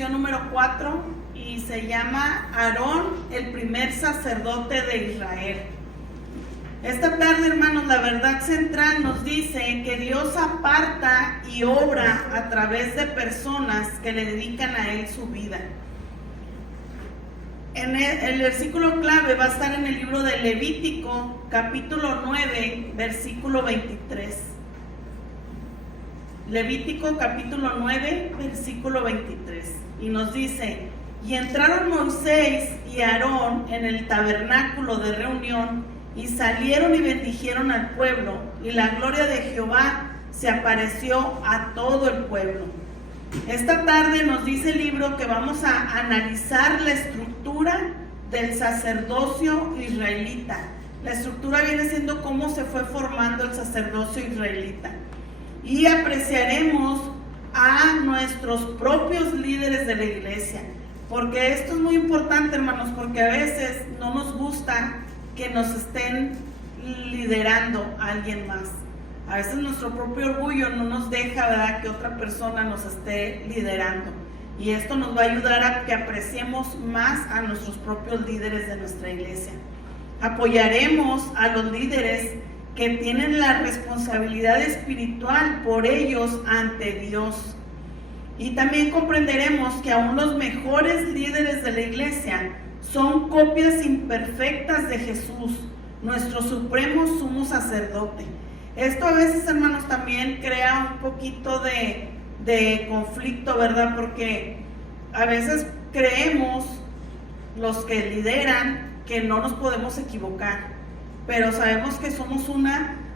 lección número 4 y se llama Aarón, el primer sacerdote de Israel. Esta tarde, hermanos, la verdad central nos dice que Dios aparta y obra a través de personas que le dedican a Él su vida. El versículo clave va a estar en el libro de Levítico, capítulo 9, versículo 23. Levítico capítulo 9, versículo 23. Y nos dice: y entraron Moisés y Aarón en el tabernáculo de reunión, y salieron y bendijeron al pueblo, y la gloria de Jehová se apareció a todo el pueblo. Esta tarde nos dice el libro que vamos a analizar la estructura del sacerdocio israelita. La estructura viene siendo cómo se fue formando el sacerdocio israelita. Y apreciaremos a nuestros propios líderes de la iglesia, porque esto es muy importante, hermanos, porque a veces no nos gusta que nos estén liderando a alguien más. A veces nuestro propio orgullo no nos deja, ¿verdad?, que otra persona nos esté liderando, y esto nos va a ayudar a que apreciemos más a nuestros propios líderes de nuestra iglesia. Apoyaremos a los líderes que tienen la responsabilidad espiritual por ellos ante Dios. Y también comprenderemos que aún los mejores líderes de la iglesia son copias imperfectas de Jesús, nuestro supremo sumo sacerdote. Esto a veces, hermanos, también crea un poquito de conflicto, ¿verdad? Porque a veces creemos, los que lideran, que no nos podemos equivocar, pero sabemos que somos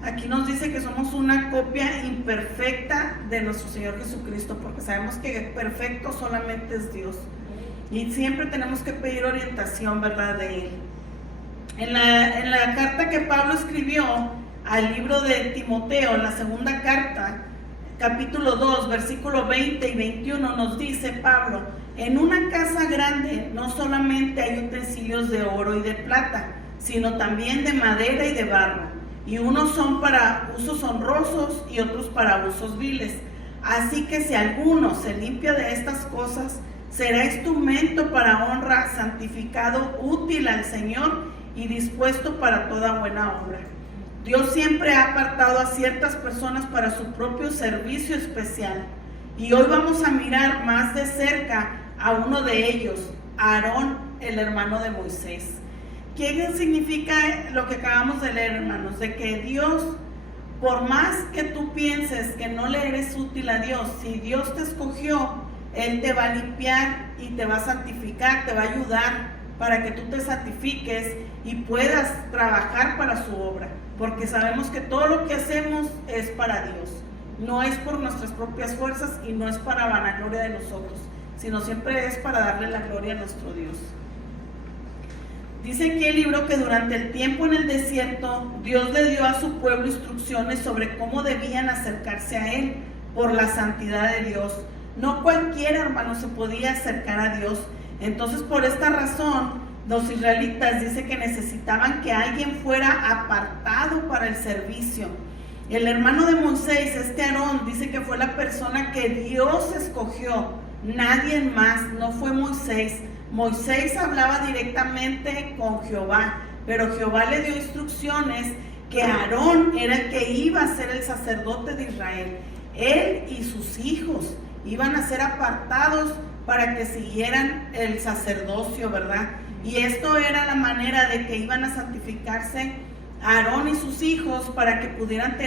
aquí nos dice que somos una copia imperfecta de nuestro Señor Jesucristo, porque sabemos que perfecto solamente es Dios, y siempre tenemos que pedir orientación, ¿verdad?, de Él. En la carta que Pablo escribió al libro de Timoteo, la segunda carta, capítulo 2, versículo 20 y 21, nos dice Pablo: en una casa grande no solamente hay utensilios de oro y de plata, sino también de madera y de barro, y unos son para usos honrosos y otros para usos viles. Así que si alguno se limpia de estas cosas, será instrumento para honra, santificado, útil al Señor y dispuesto para toda buena obra. Dios siempre ha apartado a ciertas personas para su propio servicio especial, y hoy vamos a mirar más de cerca a uno de ellos, Aarón, el hermano de Moisés. ¿Qué significa lo que acabamos de leer, hermanos? De que Dios, por más que tú pienses que no le eres útil a Dios, si Dios te escogió, Él te va a limpiar y te va a santificar, te va a ayudar para que tú te santifiques y puedas trabajar para su obra, porque sabemos que todo lo que hacemos es para Dios, no es por nuestras propias fuerzas y no es para vanagloria de nosotros, sino siempre es para darle la gloria a nuestro Dios. Dice aquí el libro que durante el tiempo en el desierto, Dios le dio a su pueblo instrucciones sobre cómo debían acercarse a Él por la santidad de Dios. No cualquier hermano se podía acercar a Dios. Entonces, por esta razón, los israelitas dice que necesitaban que alguien fuera apartado para el servicio. El hermano de Moisés, Aarón, dice que fue la persona que Dios escogió, nadie más, no fue Moisés. Moisés hablaba directamente con Jehová, pero Jehová le dio instrucciones que Aarón era el que iba a ser el sacerdote de Israel. Él y sus hijos iban a ser apartados para que siguieran el sacerdocio, ¿verdad? Y esto era la manera de que iban a santificarse Aarón y sus hijos, para que pudieran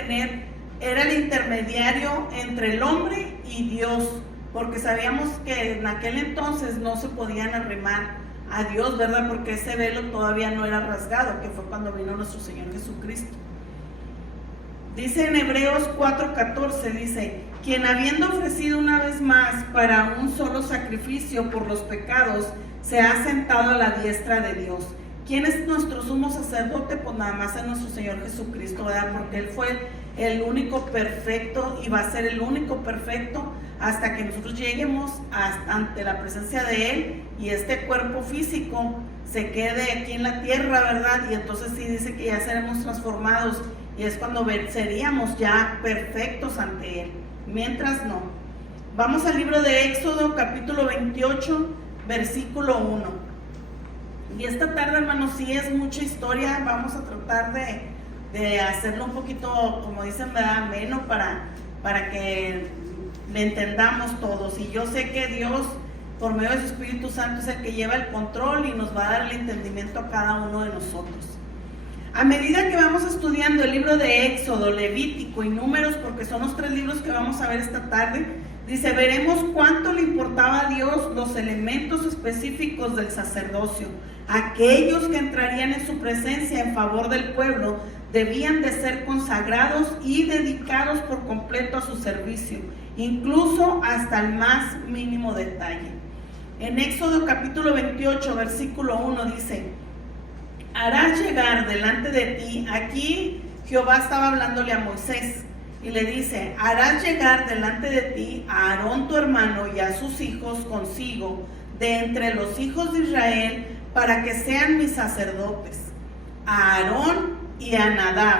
era el intermediario entre el hombre y Dios, porque sabíamos que en aquel entonces no se podían arrimar a Dios, ¿verdad? Porque ese velo todavía no era rasgado, que fue cuando vino nuestro Señor Jesucristo. Dice en Hebreos 4:14, dice: quien habiendo ofrecido una vez más para un solo sacrificio por los pecados, se ha sentado a la diestra de Dios. ¿Quién es nuestro sumo sacerdote? Pues nada más es nuestro Señor Jesucristo, ¿verdad? Porque Él fue el único perfecto y va a ser el único perfecto hasta que nosotros lleguemos ante la presencia de Él y este cuerpo físico se quede aquí en la tierra, ¿verdad? Y entonces sí dice que ya seremos transformados, y es cuando seríamos ya perfectos ante Él. Mientras no. Vamos al libro de Éxodo, capítulo 28, versículo 1. Y esta tarde, hermanos, sí es mucha historia. Vamos a tratar de hacerlo un poquito, como dicen, ¿verdad?, ameno para que le entendamos todos. Y yo sé que Dios, por medio de su Espíritu Santo, es el que lleva el control y nos va a dar el entendimiento a cada uno de nosotros. A medida que vamos estudiando el libro de Éxodo, Levítico y Números, porque son los 3 libros que vamos a ver esta tarde, dice, veremos cuánto le importaba a Dios los elementos específicos del sacerdocio. Aquellos que entrarían en su presencia en favor del pueblo debían de ser consagrados y dedicados por completo a su servicio, incluso hasta el más mínimo detalle. En Éxodo capítulo 28, versículo 1 dice, harás llegar delante de ti, aquí Jehová estaba hablándole a Moisés, y le dice, harás llegar delante de ti a Aarón tu hermano y a sus hijos consigo, de entre los hijos de Israel, para que sean mis sacerdotes, a Aarón y a Nadab,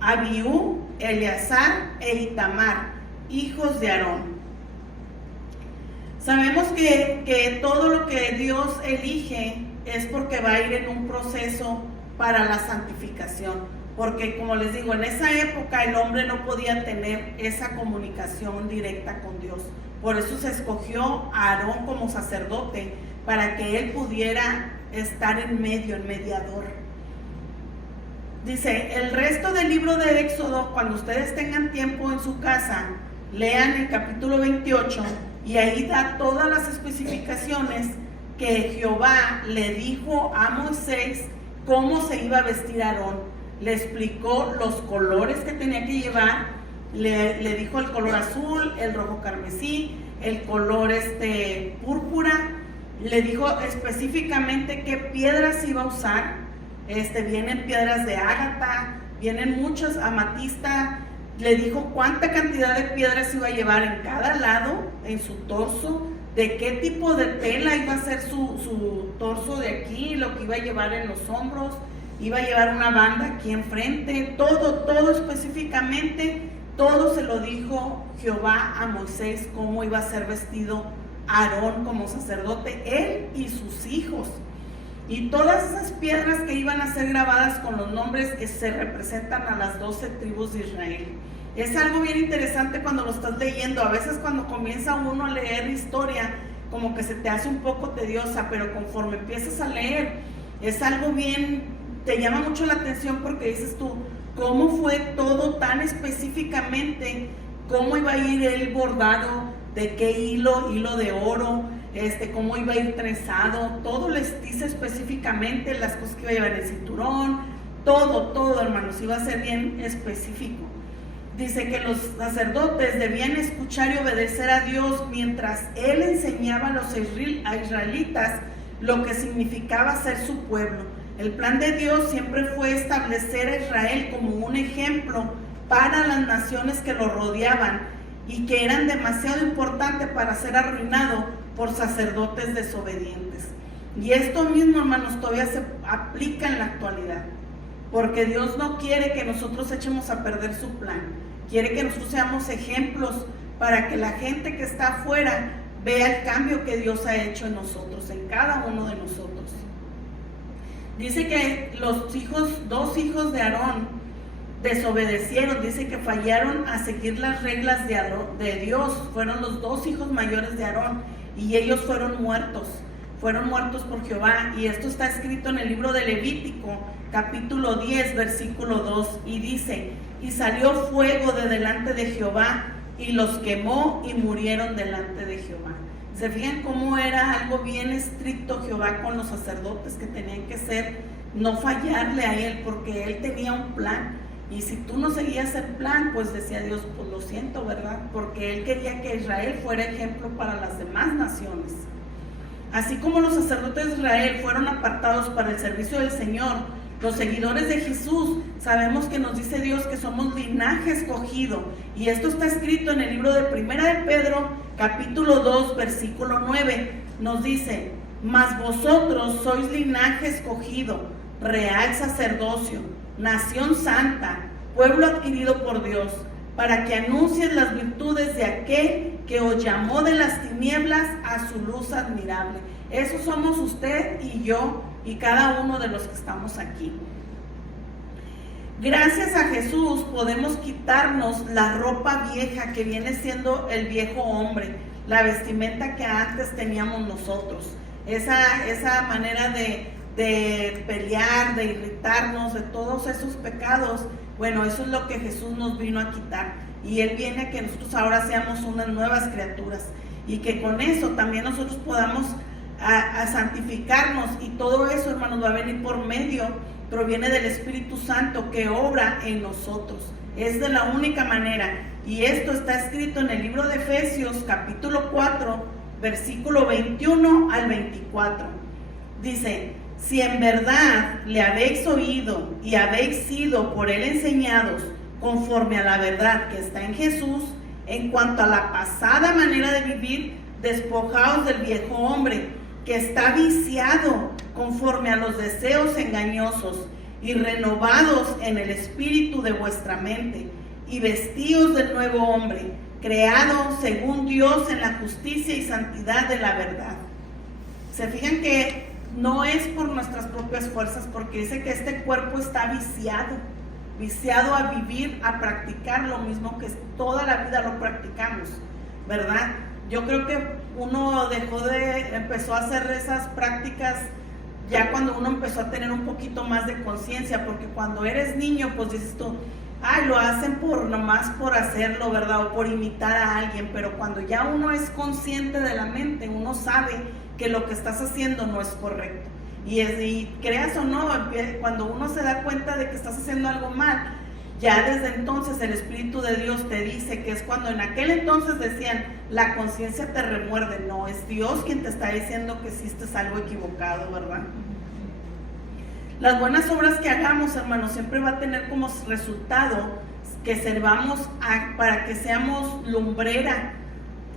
a Abiú, Eleazar e Itamar, hijos de Aarón. Sabemos que todo lo que Dios elige es porque va a ir en un proceso para la santificación. Porque, como les digo, en esa época el hombre no podía tener esa comunicación directa con Dios. Por eso se escogió a Aarón como sacerdote, para que él pudiera estar en medio, el mediador. Dice, el resto del libro de Éxodo, cuando ustedes tengan tiempo en su casa, lean el capítulo 28, y ahí da todas las especificaciones que Jehová le dijo a Moisés cómo se iba a vestir Aarón. Le explicó los colores que tenía que llevar, le dijo el color azul, el rojo carmesí, el color púrpura, le dijo específicamente qué piedras iba a usar. Vienen piedras de ágata, vienen muchas, amatista. Le dijo cuánta cantidad de piedras iba a llevar en cada lado, en su torso, de qué tipo de tela iba a ser su torso de aquí, lo que iba a llevar en los hombros. Iba a llevar una banda aquí enfrente, todo específicamente, todo se lo dijo Jehová a Moisés, cómo iba a ser vestido Aarón como sacerdote, él y sus hijos. Y todas esas piedras que iban a ser grabadas con los nombres que se representan a las 12 tribus de Israel. Es algo bien interesante cuando lo estás leyendo. A veces cuando comienza uno a leer historia, como que se te hace un poco tediosa, pero conforme empiezas a leer, es algo bien... te llama mucho la atención porque dices tú, ¿cómo fue todo tan específicamente? ¿Cómo iba a ir el bordado? ¿De qué hilo? Hilo de oro. ¿Cómo iba a ir trenzado? Todo les dice específicamente las cosas que iba a llevar el cinturón. Todo, hermanos, iba a ser bien específico. Dice que los sacerdotes debían escuchar y obedecer a Dios mientras Él enseñaba a los israelitas lo que significaba ser su pueblo. El plan de Dios siempre fue establecer a Israel como un ejemplo para las naciones que lo rodeaban y que eran demasiado importantes para ser arruinado por sacerdotes desobedientes. Y esto mismo, hermanos, todavía se aplica en la actualidad, porque Dios no quiere que nosotros echemos a perder su plan. Quiere que nosotros seamos ejemplos para que la gente que está afuera vea el cambio que Dios ha hecho en nosotros, en cada uno de nosotros. Dice que los 2 hijos de Aarón desobedecieron, dice que fallaron a seguir las reglas de Dios. Fueron los 2 hijos mayores de Aarón y ellos fueron muertos por Jehová. Y esto está escrito en el libro de Levítico, capítulo 10, versículo 2, y dice, y salió fuego de delante de Jehová y los quemó y murieron delante de Jehová. ¿Se fijan cómo era algo bien estricto Jehová con los sacerdotes, que tenían que ser, no fallarle a él, porque él tenía un plan? Y si tú no seguías el plan, pues decía Dios, pues lo siento, ¿verdad? Porque él quería que Israel fuera ejemplo para las demás naciones. Así como los sacerdotes de Israel fueron apartados para el servicio del Señor, los seguidores de Jesús, sabemos que nos dice Dios que somos linaje escogido. Y esto está escrito en el libro de Primera de Pedro, capítulo 2, versículo 9. Nos dice, mas vosotros sois linaje escogido, real sacerdocio, nación santa, pueblo adquirido por Dios, para que anuncies las virtudes de aquel que os llamó de las tinieblas a su luz admirable. Eso somos usted y yo y cada uno de los que estamos aquí. Gracias a Jesús podemos quitarnos la ropa vieja que viene siendo el viejo hombre, la vestimenta que antes teníamos nosotros, esa manera de pelear, de irritarnos, de todos esos pecados. Bueno, eso es lo que Jesús nos vino a quitar, y Él viene a que nosotros ahora seamos unas nuevas criaturas, y que con eso también nosotros podamos a santificarnos, y todo eso, hermanos, va a venir proviene del Espíritu Santo que obra en nosotros. Es de la única manera, y esto está escrito en el libro de Efesios capítulo 4 versículo 21 al 24. Dice: si en verdad le habéis oído y habéis sido por él enseñados conforme a la verdad que está en Jesús, en cuanto a la pasada manera de vivir, despojaos del viejo hombre que está viciado conforme a los deseos engañosos, y renovados en el espíritu de vuestra mente, y vestíos del nuevo hombre, creado según Dios en la justicia y santidad de la verdad. Se fijan que no es por nuestras propias fuerzas, porque dice que este cuerpo está viciado a vivir, a practicar lo mismo que toda la vida lo practicamos, ¿verdad? Yo creo que uno empezó a hacer esas prácticas ya cuando uno empezó a tener un poquito más de conciencia, porque cuando eres niño, pues dices tú, lo hacen nomás por hacerlo, ¿verdad? O por imitar a alguien, pero cuando ya uno es consciente de la mente, uno sabe que lo que estás haciendo no es correcto. Y creas o no, cuando uno se da cuenta de que estás haciendo algo mal, ya desde entonces el Espíritu de Dios te dice, que es cuando en aquel entonces decían, la conciencia te remuerde. No, es Dios quien te está diciendo que hiciste algo equivocado, ¿verdad? Las buenas obras que hagamos, hermanos, siempre va a tener como resultado que servamos para que seamos lumbrera,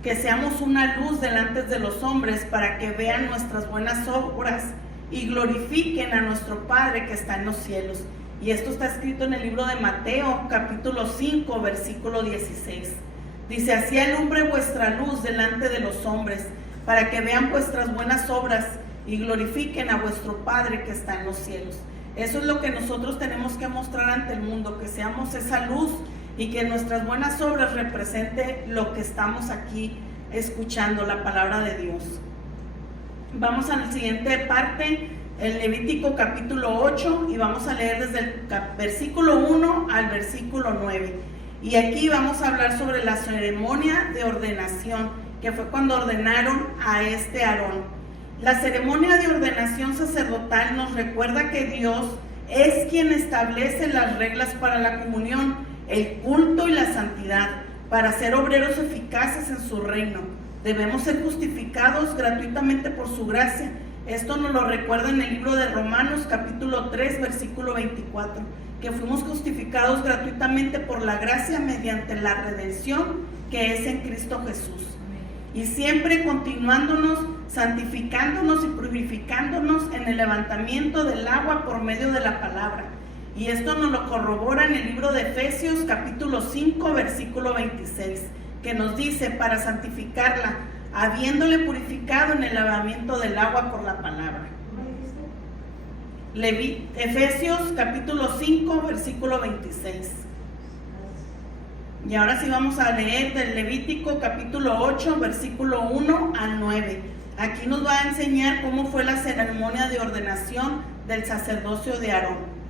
que seamos una luz delante de los hombres, para que vean nuestras buenas obras y glorifiquen a nuestro Padre que está en los cielos. Y esto está escrito en el libro de Mateo, capítulo 5, versículo 16. Dice: así alumbre vuestra luz delante de los hombres, para que vean vuestras buenas obras y glorifiquen a vuestro Padre que está en los cielos. Eso es lo que nosotros tenemos que mostrar ante el mundo, que seamos esa luz, y que nuestras buenas obras represente lo que estamos aquí escuchando, la palabra de Dios. Vamos a la siguiente parte, el Levítico capítulo 8, y vamos a leer desde el versículo 1 al versículo 9. Y aquí vamos a hablar sobre la ceremonia de ordenación, que fue cuando ordenaron a Aarón. La ceremonia de ordenación sacerdotal nos recuerda que Dios es quien establece las reglas para la comunión, el culto y la santidad, para ser obreros eficaces en su reino. Debemos ser justificados gratuitamente por su gracia. Esto nos lo recuerda en el libro de Romanos capítulo 3 versículo 24, que fuimos justificados gratuitamente por la gracia mediante la redención que es en Cristo Jesús. Y siempre continuándonos, santificándonos y purificándonos en el levantamiento del agua por medio de la palabra. Y esto nos lo corrobora en el libro de Efesios capítulo 5 versículo 26, que nos dice: para santificarla, habiéndole purificado en el lavamiento del agua por la palabra. Efesios capítulo 5 versículo 26. Y ahora sí vamos a leer del Levítico capítulo 8 versículo 1 al 9. Aquí nos va a enseñar cómo fue la ceremonia de ordenación del sacerdocio de Aarón.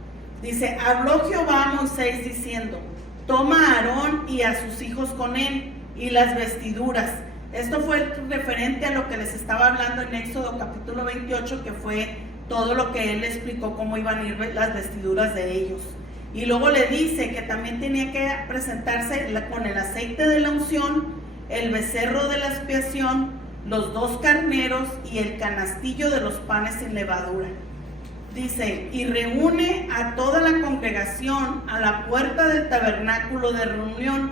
Dice: habló Jehová a Moisés diciendo: toma a Aarón y a sus hijos con él, y las vestiduras. Esto fue referente a lo que les estaba hablando en Éxodo capítulo 28, que fue todo lo que él explicó, cómo iban a ir las vestiduras de ellos. Y luego le dice que también tenía que presentarse con el aceite de la unción, el becerro de la expiación, los 2 carneros y el canastillo de los panes sin levadura. Dice: y reúne a toda la congregación a la puerta del tabernáculo de reunión.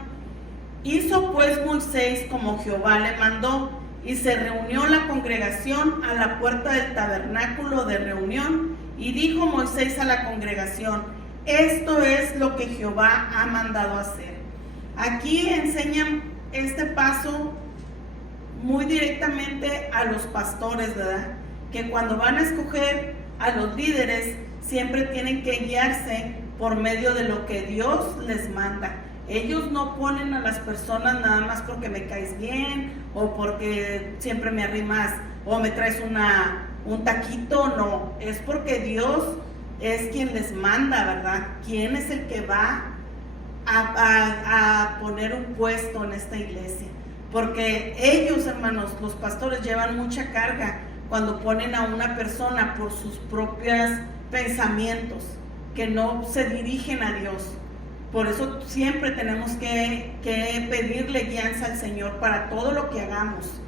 Hizo pues Moisés como Jehová le mandó, y se reunió la congregación a la puerta del tabernáculo de reunión, y dijo Moisés a la congregación: esto es lo que Jehová ha mandado hacer. Aquí enseñan este paso muy directamente a los pastores, ¿verdad? Que cuando van a escoger a los líderes, siempre tienen que guiarse por medio de lo que Dios les manda. Ellos no ponen a las personas nada más porque me caes bien o porque siempre me arrimas o me traes un taquito, no, es porque Dios es quien les manda, ¿verdad? ¿Quién es el que va a poner un puesto en esta iglesia? Porque ellos, hermanos, los pastores, llevan mucha carga cuando ponen a una persona por sus propios pensamientos, que no se dirigen a Dios. Por eso siempre tenemos que pedirle guianza al Señor para todo lo que hagamos.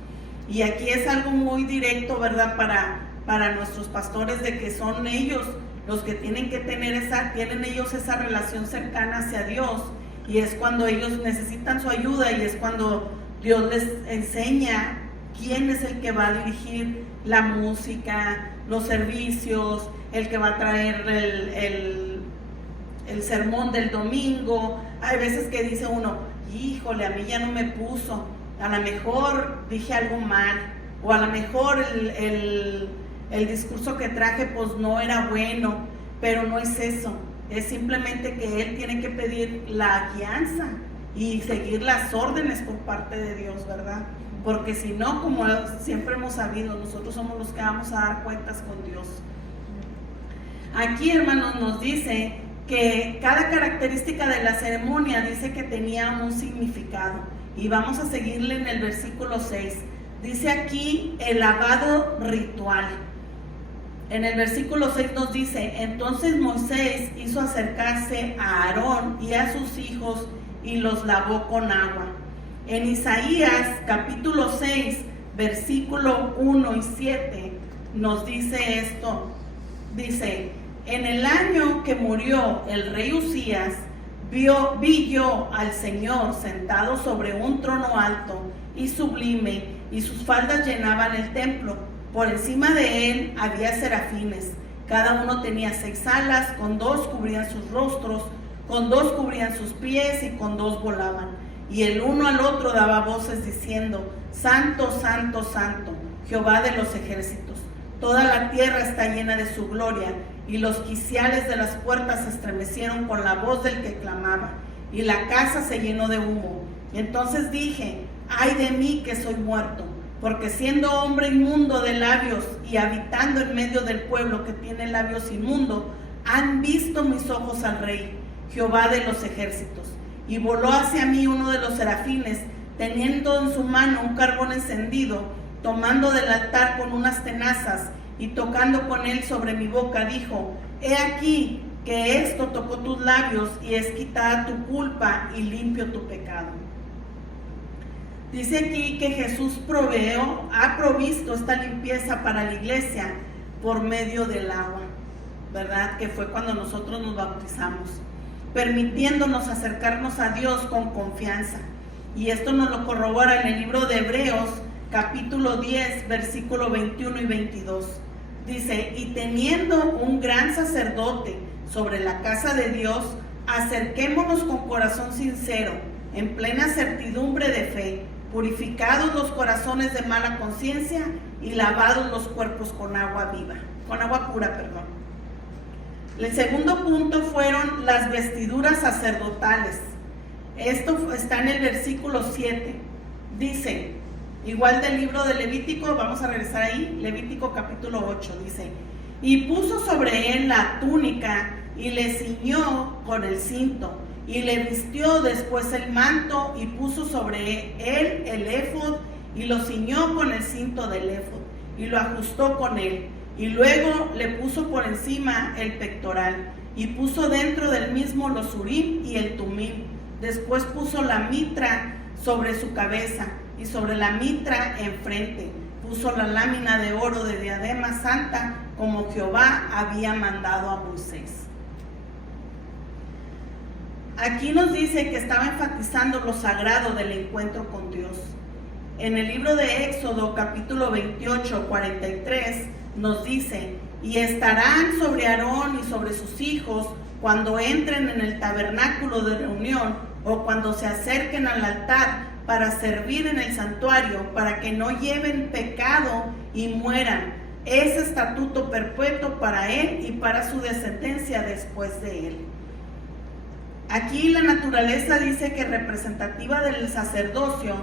Y aquí es algo muy directo, ¿verdad? Para nuestros pastores, de que son ellos los que tienen que tienen ellos esa relación cercana hacia Dios, y es cuando ellos necesitan su ayuda, y es cuando Dios les enseña quién es el que va a dirigir la música, los servicios, el que va a traer el sermón del domingo. Hay veces que dice uno, híjole, a mí ya no me puso, a lo mejor dije algo mal, o a lo mejor el discurso que traje pues no era bueno, pero no es eso, es simplemente que él tiene que pedir la guianza y seguir las órdenes por parte de Dios, ¿verdad? Porque si no, como siempre hemos sabido, nosotros somos los que vamos a dar cuentas con Dios. Aquí, hermanos, nos dice que cada característica de la ceremonia dice que tenía un significado, y vamos a seguirle en el versículo 6. Dice aquí el lavado ritual. En el versículo 6 nos dice: entonces Moisés hizo acercarse a Aarón y a sus hijos y los lavó con agua. En Isaías capítulo 6, versículo 1 y 7 nos dice esto. Dice: en el año que murió el rey Uzías, vi yo al Señor sentado sobre un trono alto y sublime, y sus faldas llenaban el templo. Por encima de él había serafines, cada uno tenía 6 alas, con 2 cubrían sus rostros, con 2 cubrían sus pies, y con 2 volaban. Y el uno al otro daba voces diciendo: Santo, Santo, Santo, Jehová de los ejércitos. Toda la tierra está llena de su gloria. Y los quiciales de las puertas se estremecieron con la voz del que clamaba, y la casa se llenó de humo. Entonces dije: ay de mí, que soy muerto, porque siendo hombre inmundo de labios y habitando en medio del pueblo que tiene labios inmundos, han visto mis ojos al Rey, Jehová de los ejércitos. Y voló hacia mí uno de los serafines, teniendo en su mano un carbón encendido, tomando del altar con unas tenazas, y tocando con él sobre mi boca, dijo: he aquí que esto tocó tus labios, y es quitada tu culpa y limpio tu pecado. Dice aquí que Jesús ha provisto esta limpieza para la iglesia por medio del agua, ¿verdad? Que fue cuando nosotros nos bautizamos, permitiéndonos acercarnos a Dios con confianza. Y esto nos lo corrobora en el libro de Hebreos, capítulo 10, versículo 21 y 22. Dice: y teniendo un gran sacerdote sobre la casa de Dios, acerquémonos con corazón sincero, en plena certidumbre de fe, purificados los corazones de mala conciencia y lavados los cuerpos con agua pura. El segundo punto fueron las vestiduras sacerdotales. Esto está en el versículo 7. Dice, igual del libro de Levítico, vamos a regresar ahí, Levítico capítulo 8, dice: y puso sobre él la túnica y le ciñó con el cinto, y le vistió después el manto, y puso sobre él el éfod, y lo ciñó con el cinto del éfod, y lo ajustó con él, y luego le puso por encima el pectoral, y puso dentro del mismo los urim y el tumim. Después puso la mitra sobre su cabeza, y sobre la mitra enfrente puso la lámina de oro de diadema santa, como Jehová había mandado a Moisés. Aquí nos dice que estaba enfatizando lo sagrado del encuentro con Dios. En el libro de Éxodo, capítulo 28, 43, nos dice: y estarán sobre Aarón y sobre sus hijos cuando entren en el tabernáculo de reunión, o cuando se acerquen al altar, para servir en el santuario, para que no lleven pecado y mueran. Es estatuto perpetuo para él y para su descendencia después de él. Aquí la naturaleza dice que representativa del sacerdocio,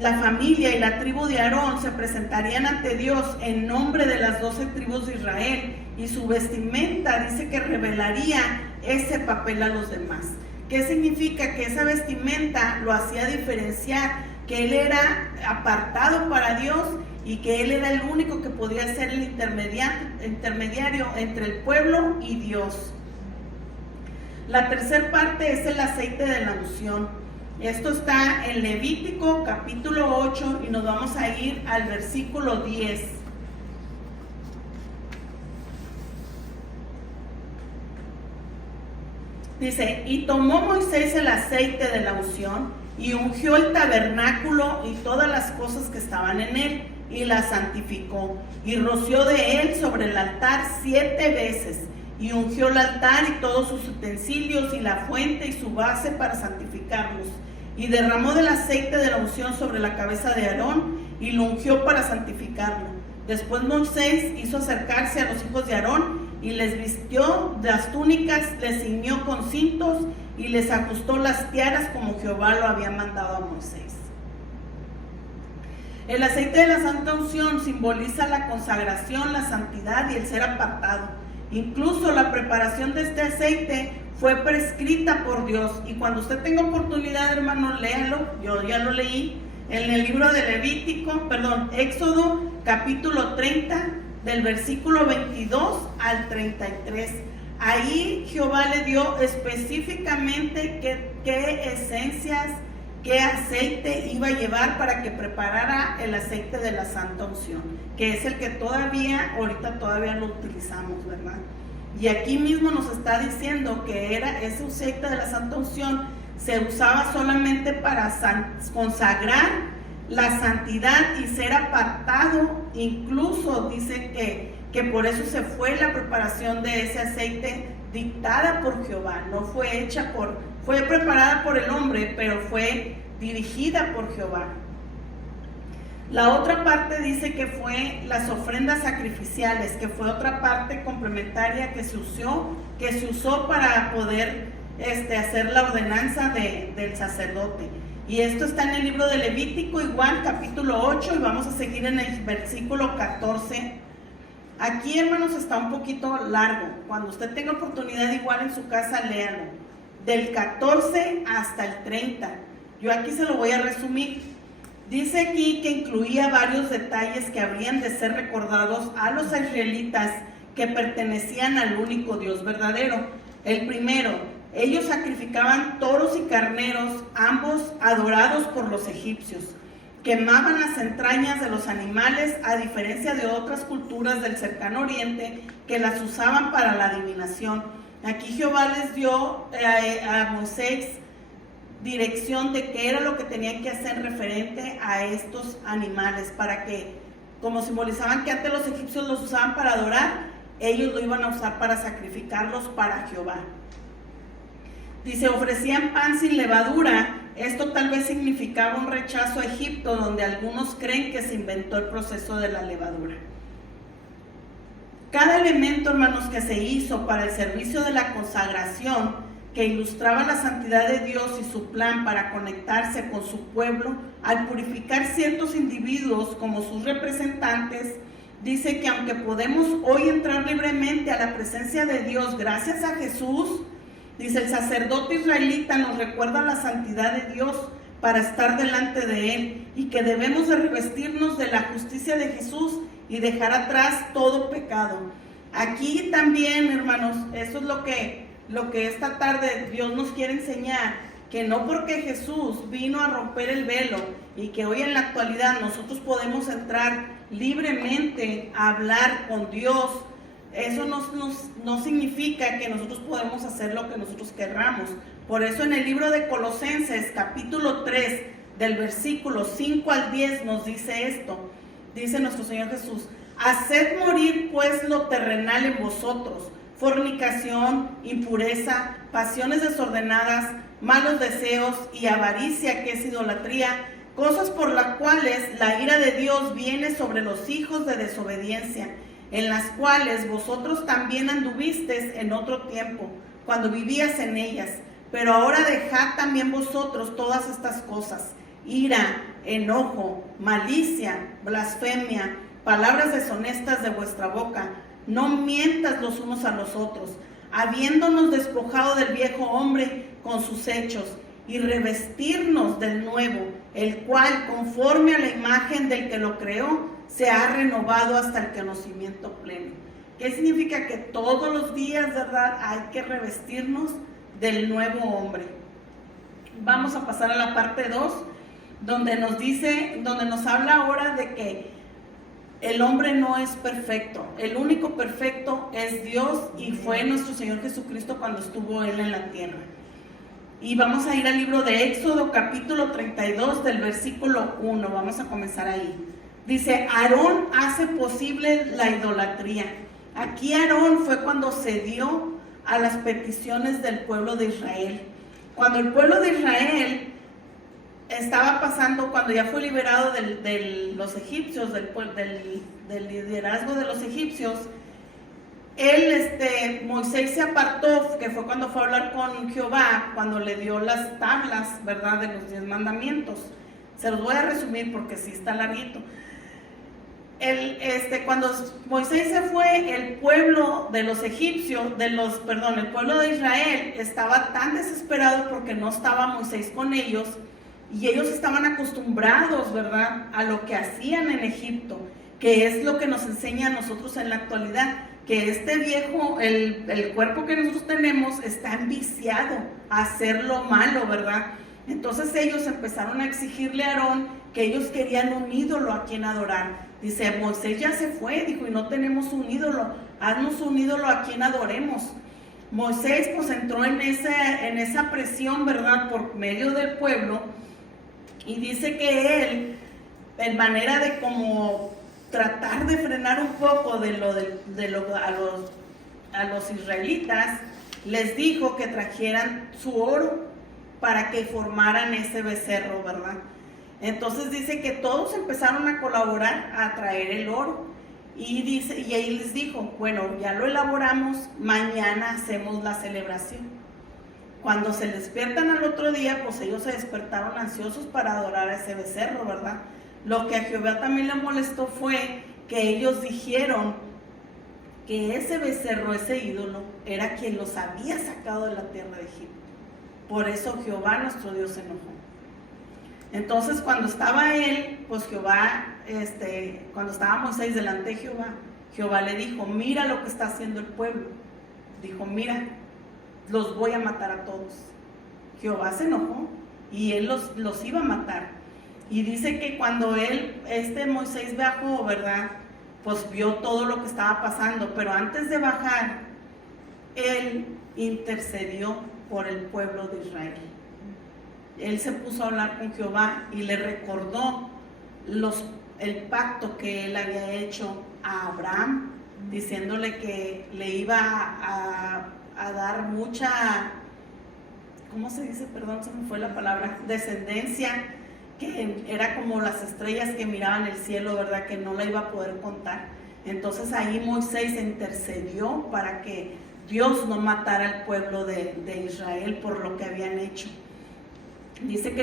la familia y la tribu de Aarón se presentarían ante Dios en nombre de las 12 tribus de Israel, y su vestimenta dice que revelaría ese papel a los demás. ¿Qué significa? Que esa vestimenta lo hacía diferenciar, que él era apartado para Dios y que él era el único que podía ser el intermediario entre el pueblo y Dios. La tercera parte es el aceite de la unción. Esto está en Levítico capítulo 8 y nos vamos a ir al versículo 10. Dice: y tomó Moisés el aceite de la unción y ungió el tabernáculo y todas las cosas que estaban en él, y la santificó, y roció de él sobre el altar 7 veces, y ungió el altar y todos sus utensilios y la fuente y su base para santificarlos, y derramó del aceite de la unción sobre la cabeza de Aarón y lo ungió para santificarlo. Después Moisés hizo acercarse a los hijos de Aarón y les vistió de las túnicas, les ciñó con cintos y les ajustó las tiaras como Jehová lo había mandado a Moisés. El aceite de la santa unción simboliza la consagración, la santidad y el ser apartado. Incluso la preparación de este aceite fue prescrita por Dios, y cuando usted tenga oportunidad, hermano, léalo. Yo ya lo leí en el libro de Éxodo capítulo 30 del versículo 22 al 33. Ahí Jehová le dio específicamente qué esencias, qué aceite iba a llevar para que preparara el aceite de la santa unción, que es el que ahorita todavía lo utilizamos, ¿verdad? Y aquí mismo nos está diciendo que era ese aceite de la santa unción, se usaba solamente para consagrar la santidad y ser apartado. Incluso dice que por eso se fue la preparación de ese aceite dictada por Jehová. No fue fue preparada por el hombre, pero fue dirigida por Jehová. La otra parte dice que fue las ofrendas sacrificiales, que fue otra parte complementaria que se usó para poder hacer la ordenanza del sacerdote. Y esto está en el libro de Levítico, igual, capítulo 8, y vamos a seguir en el versículo 14. Aquí, hermanos, está un poquito largo. Cuando usted tenga oportunidad, igual en su casa, léalo. Del 14 hasta el 30. Yo aquí se lo voy a resumir. Dice aquí que incluía varios detalles que habrían de ser recordados a los israelitas que pertenecían al único Dios verdadero. El primero, ellos sacrificaban toros y carneros, ambos adorados por los egipcios. Quemaban las entrañas de los animales, a diferencia de otras culturas del cercano oriente que las usaban para la adivinación. Aquí Jehová les dio a Moisés dirección de qué era lo que tenían que hacer referente a estos animales, para que, como simbolizaban que antes los egipcios los usaban para adorar, ellos lo iban a usar para sacrificarlos para Jehová. Dice, ofrecían pan sin levadura. Esto tal vez significaba un rechazo a Egipto, donde algunos creen que se inventó el proceso de la levadura. Cada elemento, hermanos, que se hizo para el servicio de la consagración, que ilustraba la santidad de Dios y su plan para conectarse con su pueblo, al purificar ciertos individuos como sus representantes, dice que aunque podemos hoy entrar libremente a la presencia de Dios gracias a Jesús, dice, el sacerdote israelita nos recuerda la santidad de Dios para estar delante de Él, y que debemos de revestirnos de la justicia de Jesús y dejar atrás todo pecado. Aquí también, hermanos, eso es lo que esta tarde Dios nos quiere enseñar, que no porque Jesús vino a romper el velo y que hoy en la actualidad nosotros podemos entrar libremente a hablar con Dios, eso no significa que nosotros podemos hacer lo que nosotros querramos. Por eso en el libro de Colosenses capítulo 3 del versículo 5 al 10 nos dice esto. Dice nuestro Señor Jesús: haced morir pues lo terrenal en vosotros: fornicación, impureza, pasiones desordenadas, malos deseos y avaricia, que es idolatría, cosas por las cuales la ira de Dios viene sobre los hijos de desobediencia, en las cuales vosotros también anduvisteis en otro tiempo, cuando vivías en ellas. Pero ahora dejad también vosotros todas estas cosas: ira, enojo, malicia, blasfemia, palabras deshonestas de vuestra boca. No mientas los unos a los otros, habiéndonos despojado del viejo hombre con sus hechos, y revestirnos del nuevo, el cual, conforme a la imagen del que lo creó, se ha renovado hasta el conocimiento pleno. ¿Qué significa? Que todos los días, ¿verdad?, hay que revestirnos del nuevo hombre. Vamos a pasar a la parte 2, donde nos habla ahora de que el hombre no es perfecto. El único perfecto es Dios, y fue nuestro Señor Jesucristo cuando estuvo Él en la tierra. Y vamos a ir al libro de Éxodo, capítulo 32, del versículo 1. Vamos a comenzar ahí. Dice: Aarón hace posible la idolatría. Aquí Aarón fue cuando cedió a las peticiones del pueblo de Israel. Cuando el pueblo de Israel estaba pasando, cuando ya fue liberado de los egipcios, del liderazgo de los egipcios, Moisés se apartó, que fue cuando fue a hablar con Jehová, cuando le dio las tablas, ¿verdad?, de los 10 mandamientos. Se los voy a resumir porque sí está larguito. Cuando Moisés se fue, el pueblo de los egipcios, el pueblo de Israel estaba tan desesperado porque no estaba Moisés con ellos, y ellos estaban acostumbrados, ¿verdad?, a lo que hacían en Egipto, que es lo que nos enseña a nosotros en la actualidad, que este viejo, el cuerpo que nosotros tenemos, está enviciado a hacer lo malo, ¿verdad? Entonces ellos empezaron a exigirle a Aarón que ellos querían un ídolo a quien adorar. Dice: Moisés ya se fue, dijo, y no tenemos un ídolo, haznos un ídolo a quien adoremos. Moisés pues entró en esa presión, ¿verdad?, por medio del pueblo, y dice que él, en manera de como tratar de frenar un poco a los israelitas, les dijo que trajeran su oro para que formaran ese becerro, ¿verdad? Entonces dice que todos empezaron a colaborar a traer el oro, y ahí les dijo: bueno, ya lo elaboramos, mañana hacemos la celebración. Cuando se despiertan al otro día, pues ellos se despertaron ansiosos para adorar a ese becerro, ¿verdad? Lo que a Jehová también le molestó fue que ellos dijeron que ese becerro, ese ídolo, era quien los había sacado de la tierra de Egipto. Por eso Jehová, nuestro Dios, se enojó. Entonces, cuando estaba él, pues cuando estaba Moisés delante de Jehová, Jehová le dijo: mira lo que está haciendo el pueblo. Dijo: mira, los voy a matar a todos. Jehová se enojó y él los iba a matar. Y dice que cuando Moisés bajó, ¿verdad?, pues vio todo lo que estaba pasando, pero antes de bajar, él intercedió por el pueblo de Israel. Él se puso a hablar con Jehová y le recordó el pacto que él había hecho a Abraham, diciéndole que le iba a dar mucha, ¿cómo se dice? Perdón, se me fue la palabra, descendencia, que era como las estrellas que miraban el cielo, ¿verdad?, que no la iba a poder contar. Entonces ahí Moisés intercedió para que Dios no matara al pueblo de Israel por lo que habían hecho. Dice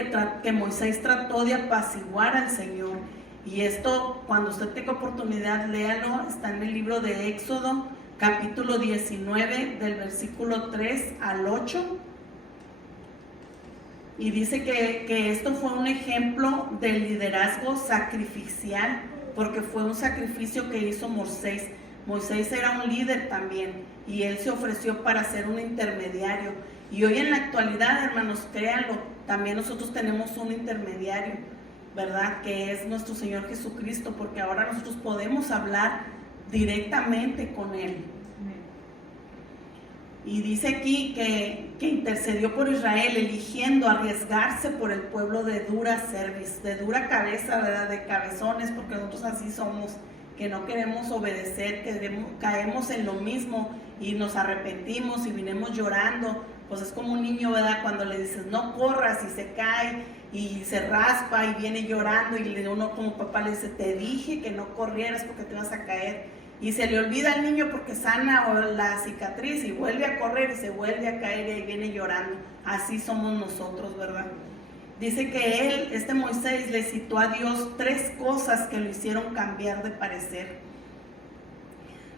que Moisés trató de apaciguar al Señor, y esto, cuando usted tenga oportunidad, léalo, está en el libro de Éxodo, capítulo 19, del versículo 3 al 8. Y dice que esto fue un ejemplo del liderazgo sacrificial, porque fue un sacrificio que hizo Moisés. Moisés era un líder también, y él se ofreció para ser un intermediario. Y hoy en la actualidad, hermanos, créanlo, también nosotros tenemos un intermediario, ¿verdad?, que es nuestro Señor Jesucristo, porque ahora nosotros podemos hablar directamente con Él. Y dice aquí que intercedió por Israel, eligiendo arriesgarse por el pueblo de dura cerviz, de dura cabeza, ¿verdad?, de cabezones, porque nosotros así somos, que no queremos obedecer, que caemos en lo mismo y nos arrepentimos y vinimos llorando pues es como un niño, ¿verdad? Cuando le dices no corras y se cae y se raspa y viene llorando y uno como papá le dice, te dije que no corrieras porque te vas a caer, y se le olvida al niño porque sana la cicatriz y vuelve a correr y se vuelve a caer y ahí viene llorando. Así somos nosotros, ¿verdad? Dice que este Moisés, le citó a Dios 3 cosas que lo hicieron cambiar de parecer.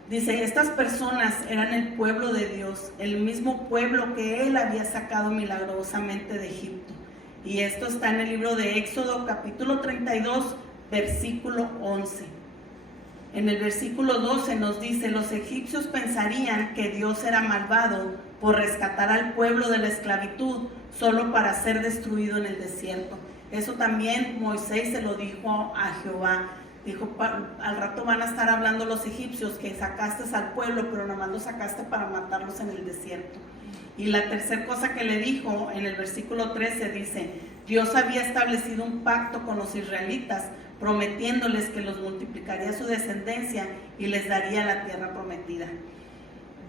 Dice, estas personas eran el pueblo de Dios, el mismo pueblo que él había sacado milagrosamente de Egipto. Y esto está en el libro de Éxodo, capítulo 32, versículo 11. En el versículo 12 nos dice, los egipcios pensarían que Dios era malvado por rescatar al pueblo de la esclavitud solo para ser destruido en el desierto. Eso también Moisés se lo dijo a Jehová. Dijo, al rato van a estar hablando los egipcios que sacaste al pueblo, pero nomás los sacaste para matarlos en el desierto. Y la tercera cosa que le dijo en el versículo 13 dice, Dios había establecido un pacto con los israelitas, prometiéndoles que los multiplicaría su descendencia y les daría la tierra prometida.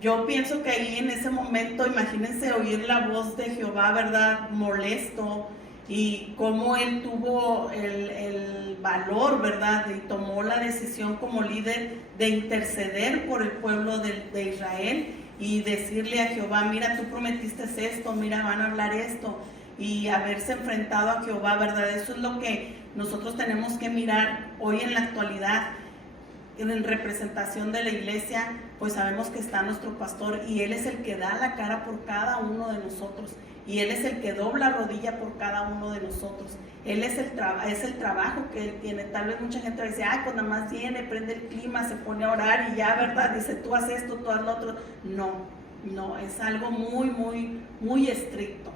Yo pienso que ahí en ese momento, imagínense oír la voz de Jehová, ¿verdad? Molesto, y cómo él tuvo el valor, ¿verdad? Y tomó la decisión como líder de interceder por el pueblo de Israel y decirle a Jehová, mira, tú prometiste esto, mira, van a hablar esto, y haberse enfrentado a Jehová, ¿verdad? Eso es lo que nosotros tenemos que mirar hoy en la actualidad. En representación de la iglesia, pues sabemos que está nuestro pastor y él es el que da la cara por cada uno de nosotros y él es el que dobla rodilla por cada uno de nosotros. Él es el trabajo que él tiene. Tal vez mucha gente dice, ay, pues nada más viene, prende el clima, se pone a orar y ya, ¿verdad? Dice, tú haz esto, tú haz lo otro. No, es algo muy, muy, muy estricto.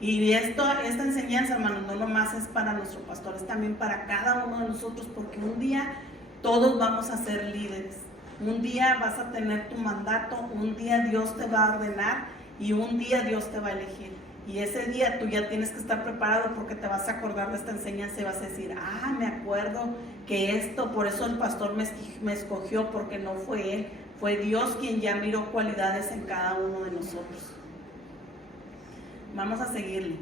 Y esta enseñanza, hermanos, no nomás es para nuestro pastor, es también para cada uno de nosotros, porque un día todos vamos a ser líderes. Un día vas a tener tu mandato, un día Dios te va a ordenar y un día Dios te va a elegir. Y ese día tú ya tienes que estar preparado porque te vas a acordar de esta enseñanza y vas a decir, me acuerdo que esto, por eso el pastor me escogió, porque no fue él, fue Dios quien ya miró cualidades en cada uno de nosotros. Vamos a seguirle.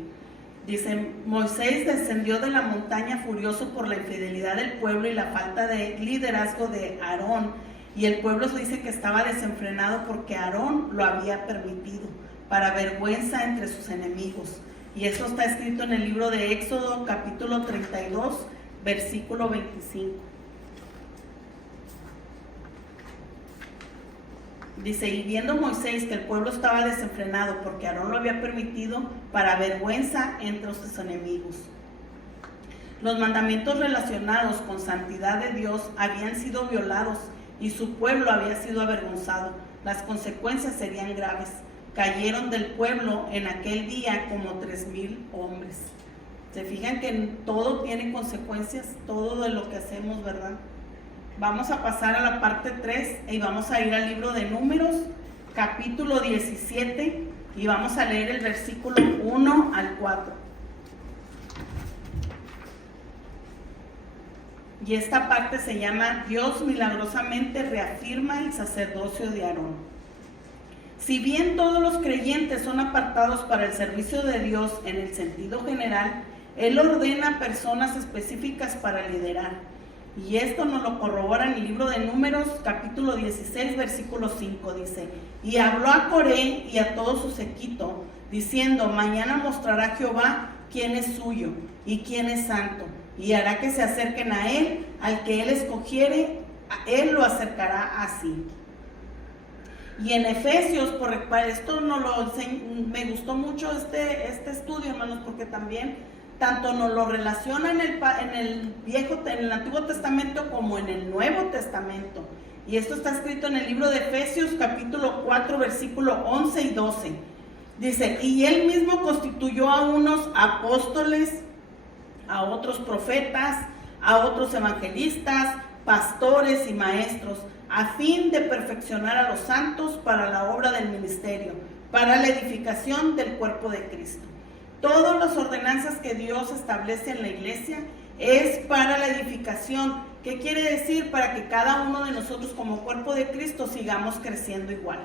Dice, Moisés descendió de la montaña furioso por la infidelidad del pueblo y la falta de liderazgo de Aarón. Y el pueblo se dice que estaba desenfrenado porque Aarón lo había permitido, para vergüenza entre sus enemigos. Y eso está escrito en el libro de Éxodo, capítulo 32, versículo 25. Dice, y viendo Moisés que el pueblo estaba desenfrenado porque Aarón lo había permitido, para vergüenza entre sus enemigos. Los mandamientos relacionados con santidad de Dios habían sido violados y su pueblo había sido avergonzado. Las consecuencias serían graves. Cayeron del pueblo en aquel día como 3,000 hombres. ¿Se fijan que todo tiene consecuencias? Todo de lo que hacemos, ¿verdad? Vamos a pasar a la parte 3 y vamos a ir al libro de Números, capítulo 17, y vamos a leer el versículo 1 al 4. Y esta parte se llama Dios milagrosamente reafirma el sacerdocio de Aarón. Si bien todos los creyentes son apartados para el servicio de Dios en el sentido general, Él ordena personas específicas para liderar. Y esto nos lo corrobora en el libro de Números, capítulo 16, versículo 5, dice, y habló a Coré y a todo su séquito, diciendo, mañana mostrará Jehová quién es suyo y quién es santo, y hará que se acerquen a él, al que él escogiere, a él lo acercará así. Y en Efesios, por esto me gustó mucho este estudio, hermanos, porque también tanto nos lo relaciona en el Antiguo Testamento como en el Nuevo Testamento. Y esto está escrito en el libro de Efesios, capítulo 4, versículo 11 y 12. Dice, y él mismo constituyó a unos apóstoles, a otros profetas, a otros evangelistas, pastores y maestros, a fin de perfeccionar a los santos para la obra del ministerio, para la edificación del cuerpo de Cristo. Todas las ordenanzas que Dios establece en la iglesia es para la edificación. ¿Qué quiere decir? Para que cada uno de nosotros como cuerpo de Cristo sigamos creciendo igual.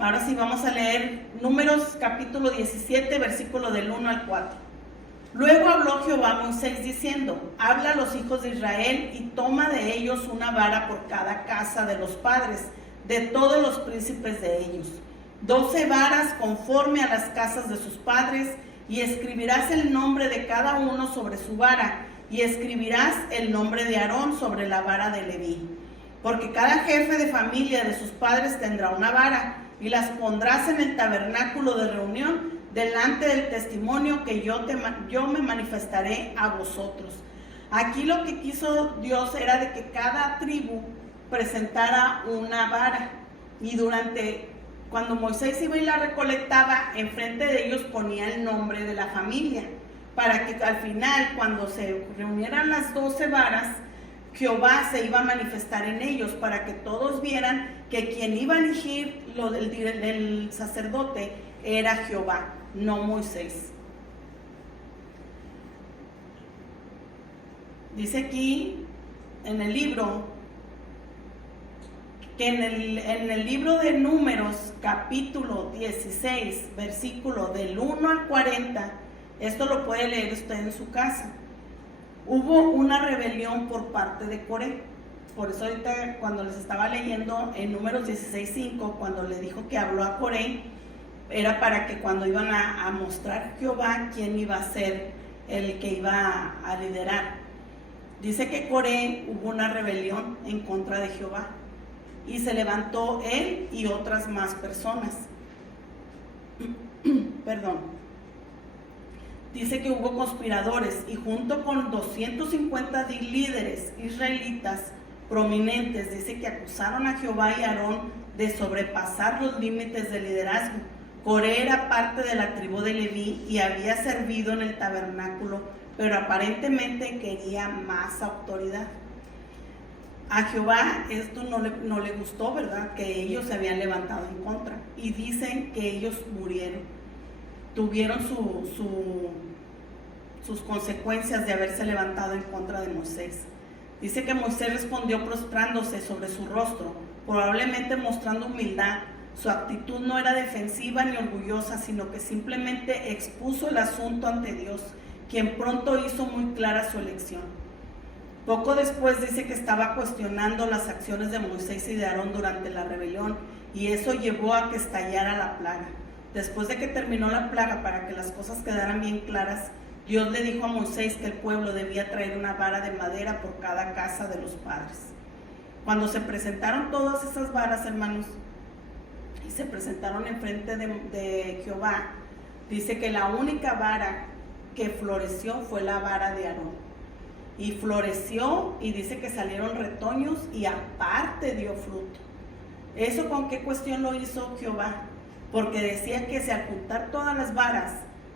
Ahora sí vamos a leer Números capítulo 17, versículo del 1 al 4. Luego habló Jehová a Moisés diciendo: habla a los hijos de Israel y toma de ellos una vara por cada casa de los padres, de todos los príncipes de ellos, 12 varas conforme a las casas de sus padres, y escribirás el nombre de cada uno sobre su vara, y escribirás el nombre de Aarón sobre la vara de Leví. Porque cada jefe de familia de sus padres tendrá una vara, y las pondrás en el tabernáculo de reunión, delante del testimonio que yo me manifestaré a vosotros. Aquí lo que quiso Dios era de que cada tribu presentara una vara, y cuando Moisés iba y la recolectaba, enfrente de ellos ponía el nombre de la familia, para que al final, cuando se reunieran las 12 varas, Jehová se iba a manifestar en ellos, para que todos vieran que quien iba a elegir del sacerdote era Jehová, no Moisés. Dice aquí en el libro, que en el libro de Números, capítulo 16, versículo del 1 al 40, esto lo puede leer usted en su casa. Hubo una rebelión por parte de Coré. Por eso ahorita cuando les estaba leyendo en Números 16:5, cuando le dijo que habló a Coré, era para que cuando iban a mostrar Jehová quién iba a ser el que iba a liderar. Dice que Coré hubo una rebelión en contra de Jehová, y se levantó él y otras más personas. Perdón. Dice que hubo conspiradores, y junto con 250 líderes israelitas prominentes, dice que acusaron a Jehová y a Aarón de sobrepasar los límites del liderazgo. Coré era parte de la tribu de Leví y había servido en el tabernáculo, pero aparentemente quería más autoridad. A Jehová esto no le gustó, ¿verdad? Que ellos se habían levantado en contra, y dicen que ellos murieron, tuvieron sus consecuencias de haberse levantado en contra de Moisés. Dice que Moisés respondió prostrándose sobre su rostro, probablemente mostrando humildad. Su actitud no era defensiva ni orgullosa, sino que simplemente expuso el asunto ante Dios, quien pronto hizo muy clara su elección. Poco después dice que estaba cuestionando las acciones de Moisés y de Aarón durante la rebelión, y eso llevó a que estallara la plaga. Después de que terminó la plaga, para que las cosas quedaran bien claras, Dios le dijo a Moisés que el pueblo debía traer una vara de madera por cada casa de los padres. Cuando se presentaron todas esas varas, hermanos, y se presentaron enfrente de Jehová, dice que la única vara que floreció fue la vara de Aarón. Y floreció, y dice que salieron retoños, y aparte dio fruto. ¿Eso con qué cuestión lo hizo Jehová? Porque decía que si al juntar todas las varas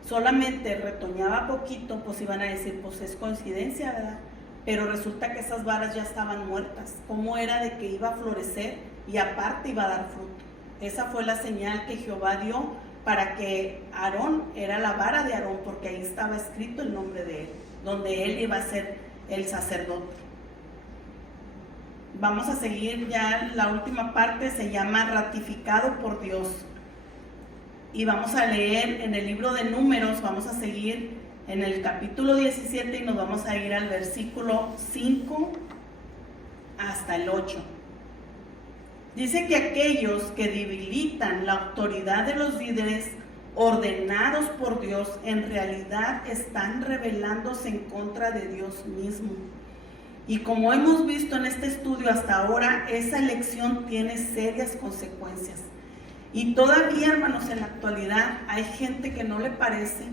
solamente retoñaba poquito, pues iban a decir, pues es coincidencia, ¿verdad? Pero resulta que esas varas ya estaban muertas. ¿Cómo era de que iba a florecer y aparte iba a dar fruto? Esa fue la señal que Jehová dio para que Aarón, era la vara de Aarón, porque ahí estaba escrito el nombre de él, donde él iba a ser el sacerdote. Vamos a seguir ya, la última parte se llama ratificado por Dios. Y vamos a leer en el libro de Números, vamos a seguir en el capítulo 17 y nos vamos a ir al versículo 5 hasta el 8. Dice que aquellos que debilitan la autoridad de los líderes ordenados por Dios, en realidad están rebelándose en contra de Dios mismo. Y como hemos visto en este estudio hasta ahora, esa elección tiene serias consecuencias. Y todavía, hermanos, en la actualidad hay gente que no le parece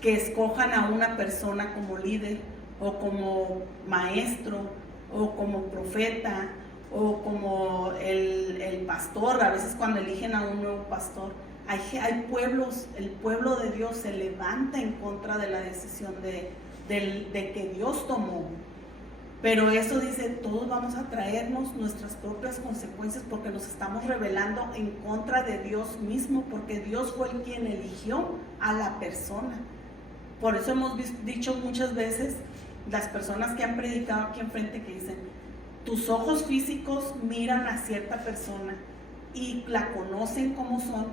que escojan a una persona como líder, o como maestro, o como profeta, o como el pastor. A veces cuando eligen a un nuevo pastor, hay pueblos, el pueblo de Dios se levanta en contra de la decisión de que Dios tomó. Pero eso dice, todos vamos a traernos nuestras propias consecuencias, porque nos estamos rebelando en contra de Dios mismo, porque Dios fue el quien eligió a la persona. Por eso hemos dicho muchas veces, las personas que han predicado aquí enfrente, que dicen, tus ojos físicos miran a cierta persona, y la conocen como son,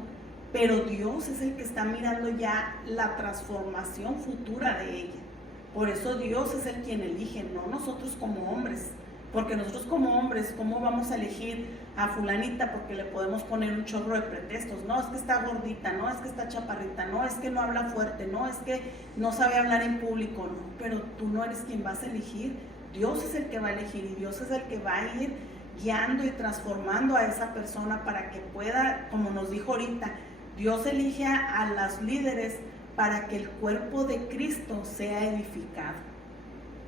pero Dios es el que está mirando ya la transformación futura de ella. Por eso Dios es el quien elige, no nosotros como hombres. Porque nosotros como hombres, ¿cómo vamos a elegir a fulanita? Porque le podemos poner un chorro de pretextos. No, es que está gordita, no, es que está chaparrita, no, es que no habla fuerte, no, es que no sabe hablar en público, no. Pero tú no eres quien vas a elegir. Dios es el que va a elegir y Dios es el que va a ir guiando y transformando a esa persona para que pueda, como nos dijo ahorita, Dios elige a los líderes para que el cuerpo de Cristo sea edificado,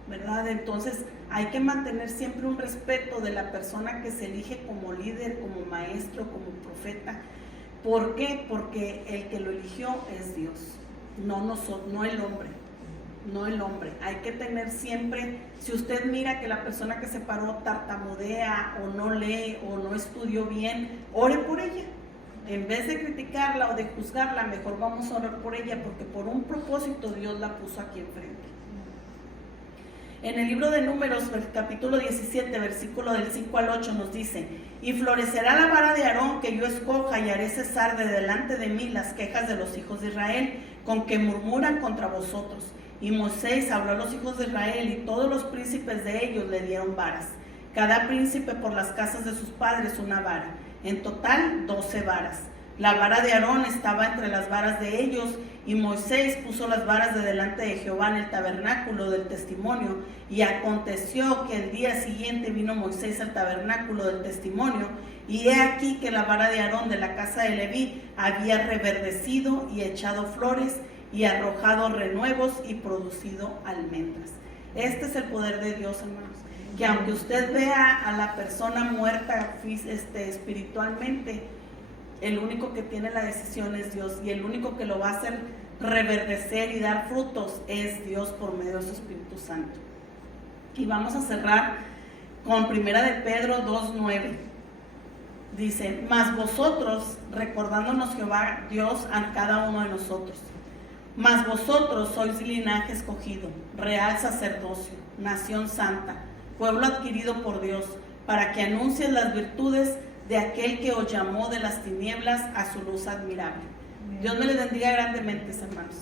¿verdad? Entonces hay que mantener siempre un respeto de la persona que se elige como líder, como maestro, como profeta. ¿Por qué? Porque el que lo eligió es Dios, no nosotros, no el hombre. No el hombre. Hay que tener siempre, si usted mira que la persona que se paró tartamudea o no lee o no estudió bien, ore por ella. En vez de criticarla o de juzgarla, mejor vamos a orar por ella, porque por un propósito Dios la puso aquí enfrente. En el libro de Números, capítulo 17, versículo del 5 al 8 nos dice: y florecerá la vara de Aarón que yo escoja, y haré cesar de delante de mí las quejas de los hijos de Israel, con que murmuran contra vosotros. Y Moisés habló a los hijos de Israel, y todos los príncipes de ellos le dieron varas, cada príncipe por las casas de sus padres una vara, en total 12 varas. La vara de Aarón estaba entre las varas de ellos, y Moisés puso las varas de delante de Jehová en el tabernáculo del testimonio. Y aconteció que el día siguiente vino Moisés al tabernáculo del testimonio, y he aquí que la vara de Aarón de la casa de Leví había reverdecido y echado flores, y arrojado renuevos y producido almendras. Este es el poder de Dios, hermanos, que aunque usted vea a la persona muerta espiritualmente, el único que tiene la decisión es Dios, y el único que lo va a hacer reverdecer y dar frutos es Dios por medio de su Espíritu Santo. Y vamos a cerrar con 1 de Pedro 2:9. Dice: mas vosotros, recordándonos Jehová Dios a cada uno de nosotros, mas vosotros sois linaje escogido, real sacerdocio, nación santa, pueblo adquirido por Dios, para que anuncies las virtudes de aquel que os llamó de las tinieblas a su luz admirable. Dios me les bendiga grandemente, hermanos.